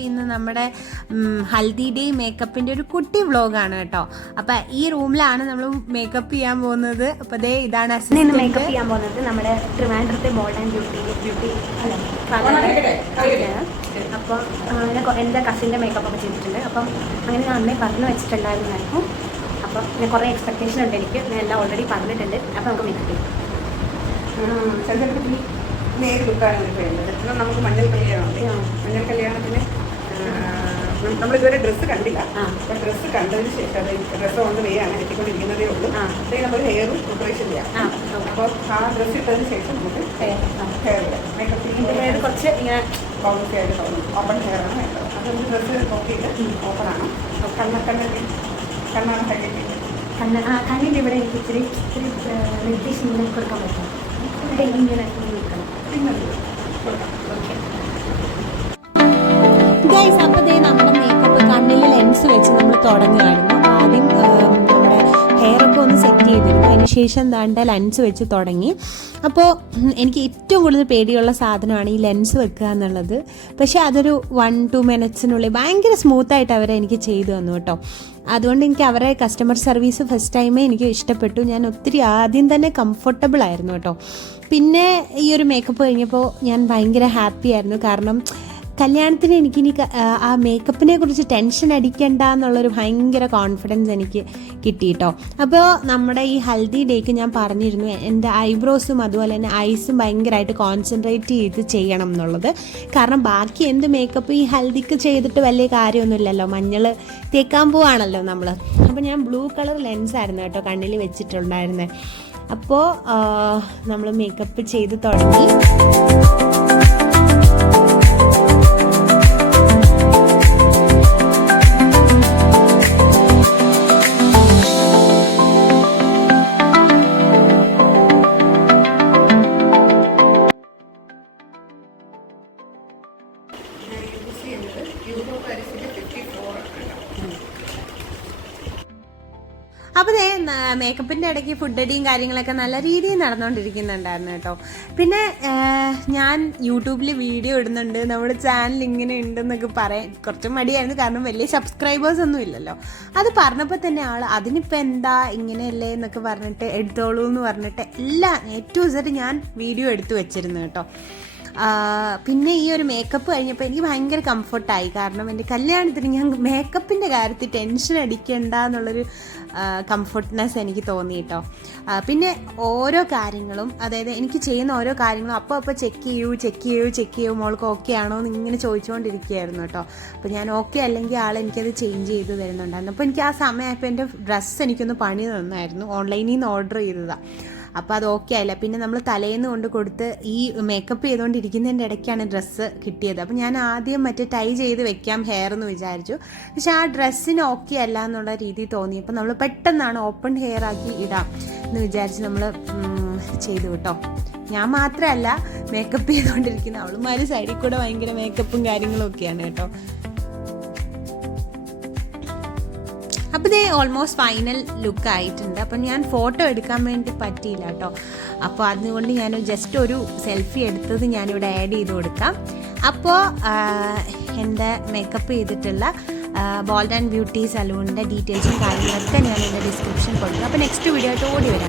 അപ്പോൾ ഇന്ന് നമ്മുടെ ഹൽദി ഡേ മേക്കപ്പിൻ്റെ ഒരു കുട്ടി വ്ളോഗാണ് കേട്ടോ. അപ്പോൾ ഈ റൂമിലാണ് നമ്മൾ മേക്കപ്പ് ചെയ്യാൻ പോകുന്നത്. അപ്പോൾ അതേ ഇതാണ് മേക്കപ്പ് ചെയ്യാൻ പോകുന്നത് നമ്മുടെ ട്രിവാൻഡ്രത്തെ ബോൾഡ് ആൻഡ് ബ്യൂട്ടി അല്ല. അപ്പം എൻ്റെ കസിൻ്റെ മേക്കപ്പ് ഒക്കെ ചെയ്തിട്ടുണ്ട്. അപ്പം അങ്ങനെ ഞാൻ അന്നേ പറഞ്ഞു വെച്ചിട്ടുണ്ടായിരുന്നു. അപ്പം ഞാൻ കുറേ എക്സ്പെക്ടേഷൻ ഉണ്ട് എനിക്ക്. ഞാൻ എല്ലാം ഓൾറെഡി പറഞ്ഞിട്ടുണ്ട്. അപ്പോൾ നമുക്ക് മേക്കപ്പ് ചെയ്യാം. നേര് ലുക്കാണ് വേണ്ടത്. നമുക്ക് മഞ്ഞൾ കല്യാണമുണ്ട്. മഞ്ഞൾ കല്യാണത്തിന് നമ്മളിതുവരെ ഡ്രസ്സ് കണ്ടില്ല. അപ്പോൾ ഡ്രസ്സ് കണ്ടതിന് ശേഷം അത് ഡ്രസ്സ് കൊണ്ട് വേയാണ് എത്തിക്കൊണ്ടിരിക്കുന്നതേ ഉള്ളൂ. അല്ലെങ്കിൽ നമ്മൾ ഹെയറും പ്രിപ്പറേഷൻ ചെയ്യാം. അപ്പോൾ ആ ഡ്രസ്സ് ഇട്ടതിന് ശേഷം നമുക്ക് ഹെയർ മേക്കപ്പ് ചെയ്യുന്നത് കുറച്ച് ഇങ്ങനെ ബൗൺസി ആയിട്ട് തോന്നും. ഓപ്പൺ ഹെയറാണ് വേണ്ടത്. അത് നമുക്ക് ഡ്രസ്സ് നോക്കിയിട്ട് ഓപ്പണാണ്. കണ്ണാണ് ഹൈലൈറ്റ്. കണ്ണിൻ്റെ ഇവിടെ എനിക്ക് ഇച്ചിരി റെഡിഷ് ഇങ്ങനെ കൊടുക്കാൻ പറ്റും. ഇവിടെ ഇങ്ങനെ നിൽക്കണം. ഗൈസ്, അപ്പോൾ നമ്മുടെ മേക്കപ്പ് കണ്ണിൽ ലെൻസ് വെച്ച് നമ്മൾ തുടങ്ങുകയായിരുന്നു. ആദ്യം നമ്മുടെ ഹെയറൊക്കെ ഒന്ന് സെറ്റ് ചെയ്തിരുന്നു. അതിന് ശേഷം എന്താണ്ട് ലെൻസ് വെച്ച് തുടങ്ങി. അപ്പോൾ എനിക്ക് ഏറ്റവും കൂടുതൽ പേടിയുള്ള സാധനമാണ് ഈ ലെൻസ് വെക്കുക എന്നുള്ളത്. പക്ഷേ അതൊരു 1-2 മിനിറ്റ്സിനുള്ളിൽ ഭയങ്കര സ്മൂത്തായിട്ട് അവരെ എനിക്ക് ചെയ്തു തന്നു കേട്ടോ. അതുകൊണ്ട് എനിക്ക് അവരുടെ കസ്റ്റമർ സർവീസ് ഫസ്റ്റ് ടൈമേ എനിക്ക് ഇഷ്ടപ്പെട്ടു. ഞാൻ ഒത്തിരി ആദ്യം തന്നെ കംഫർട്ടബിൾ ആയിരുന്നു കേട്ടോ. പിന്നെ ഈ ഒരു മേക്കപ്പ് കഴിഞ്ഞപ്പോൾ ഞാൻ ഭയങ്കര ഹാപ്പി ആയിരുന്നു. കാരണം കല്യാണത്തിന് എനിക്കിനി ആ മേക്കപ്പിനെ കുറിച്ച് ടെൻഷൻ അടിക്കണ്ട എന്നുള്ളൊരു ഭയങ്കര കോൺഫിഡൻസ് എനിക്ക് കിട്ടി കേട്ടോ. അപ്പോൾ നമ്മുടെ ഈ ഹൽദി ഡേക്ക് ഞാൻ പറഞ്ഞിരുന്നു എൻ്റെ ഐബ്രോസും അതുപോലെ തന്നെ ഐസും ഭയങ്കരമായിട്ട് കോൺസെൻട്രേറ്റ് ചെയ്ത് ചെയ്യണം എന്നുള്ളത്. കാരണം ബാക്കി എന്ത് മേക്കപ്പ് ഈ ഹൽദിക്ക് ചെയ്തിട്ട് വലിയ കാര്യമൊന്നുമില്ലല്ലോ, മഞ്ഞൾ തേക്കാൻ പോവാണല്ലോ നമ്മൾ. അപ്പോൾ ഞാൻ ബ്ലൂ കളർ ലെൻസായിരുന്നു കേട്ടോ കണ്ണിൽ വെച്ചിട്ടുണ്ടായിരുന്നത്. അപ്പോൾ നമ്മൾ മേക്കപ്പ് ചെയ്ത് തുടങ്ങി. അപ്പോൾ മേക്കപ്പിൻ്റെ ഇടയ്ക്ക് ഫുഡ് അടിയും കാര്യങ്ങളൊക്കെ നല്ല രീതിയിൽ നടന്നുകൊണ്ടിരിക്കുന്നുണ്ടായിരുന്നു കേട്ടോ. പിന്നെ ഞാൻ യൂട്യൂബിൽ വീഡിയോ ഇടുന്നുണ്ട്, നമ്മുടെ ചാനൽ ഇങ്ങനെ ഉണ്ടെന്നൊക്കെ പറയാൻ കുറച്ച് മടിയായിരുന്നു. കാരണം വലിയ സബ്സ്ക്രൈബേഴ്സ് ഒന്നും ഇല്ലല്ലോ. അത് പറഞ്ഞപ്പോൾ തന്നെ അതിനിപ്പോൾ എന്താ ഇങ്ങനെയല്ലേ എന്നൊക്കെ പറഞ്ഞിട്ട് എടുത്തോളൂ എന്ന് പറഞ്ഞിട്ട് എല്ലാം A to Z ഞാൻ വീഡിയോ എടുത്ത് വെച്ചിരുന്നു കേട്ടോ. പിന്നെ ഈ ഒരു മേക്കപ്പ് കഴിഞ്ഞപ്പോൾ എനിക്ക് ഭയങ്കര കംഫർട്ടായി. കാരണം എൻ്റെ കല്യാണത്തിന് ഞാൻ മേക്കപ്പിൻ്റെ കാര്യത്തിൽ ടെൻഷൻ അടിക്കണ്ട എന്നുള്ളൊരു കംഫർട്ട്നെസ് എനിക്ക് തോന്നി കേട്ടോ. പിന്നെ ഓരോ കാര്യങ്ങളും, അതായത് എനിക്ക് ചെയ്യുന്ന ഓരോ കാര്യങ്ങളും അപ്പോൾ ചെക്ക് ചെയ്യൂ മോൾക്ക് ഓക്കെ ആണോ എന്ന് ഇങ്ങനെ ചോദിച്ചുകൊണ്ടിരിക്കുകയായിരുന്നു കേട്ടോ. അപ്പോൾ ഞാൻ ഓക്കെ അല്ലെങ്കിൽ എനിക്കത് ചേഞ്ച് ചെയ്ത് തരുന്നുണ്ടായിരുന്നു. അപ്പോൾ എനിക്ക് ആ സമയമായപ്പോൾ എൻ്റെ ഡ്രസ്സ് എനിക്കൊന്ന് പണി തന്നായിരുന്നു. ഓൺലൈനിൽ നിന്ന് ഓർഡർ ചെയ്തതാണ്. അപ്പോൾ അത് ഓക്കെ ആയില്ല. പിന്നെ നമ്മൾ തലേന്ന് കൊണ്ട് കൊടുത്ത് ഈ മേക്കപ്പ് ചെയ്തുകൊണ്ടിരിക്കുന്നതിൻ്റെ ഇടയ്ക്കാണ് ഡ്രസ്സ് കിട്ടിയത്. അപ്പോൾ ഞാൻ ആദ്യം ടൈ ചെയ്ത് വെക്കാം ഹെയർ എന്ന് വിചാരിച്ചു. പക്ഷേ ആ ഡ്രസ്സിന് ഓക്കെ അല്ല എന്നുള്ള രീതി തോന്നി. അപ്പോൾ നമ്മൾ പെട്ടെന്നാണ് ഓപ്പൺ ഹെയർ ആക്കി ഇടാം എന്ന് വിചാരിച്ച് നമ്മൾ ചെയ്തു കേട്ടോ. ഞാൻ മാത്രമല്ല മേക്കപ്പ് ചെയ്തുകൊണ്ടിരിക്കുന്ന അവളുമാർ സൈഡിൽ കൂടെ ഭയങ്കര മേക്കപ്പും കാര്യങ്ങളും ഒക്കെയാണ് കേട്ടോ. അപ്പോൾ ഇതേ ഓൾമോസ്റ്റ് ഫൈനൽ ലുക്ക് ആയിട്ടുണ്ട്. അപ്പം ഞാൻ ഫോട്ടോ എടുക്കാൻ വേണ്ടി പറ്റിയില്ല കേട്ടോ. അപ്പോൾ അതുകൊണ്ട് ഞാൻ ജസ്റ്റ് ഒരു സെൽഫി എടുത്തത് ഞാനിവിടെ ആഡ് ചെയ്ത് കൊടുക്കാം. അപ്പോൾ എൻ്റെ മേക്കപ്പ് ചെയ്തിട്ടുള്ള ബോൾഡ് ആൻഡ് ബ്യൂട്ടി സലൂണിൻ്റെ ഡീറ്റെയിൽസും കാര്യങ്ങളൊക്കെ ഞാൻ എൻ്റെ ഡിസ്ക്രിപ്ഷൻ കൊടുക്കും. അപ്പോൾ നെക്സ്റ്റ് വീഡിയോ ആയിട്ട് ഓടി വരാം.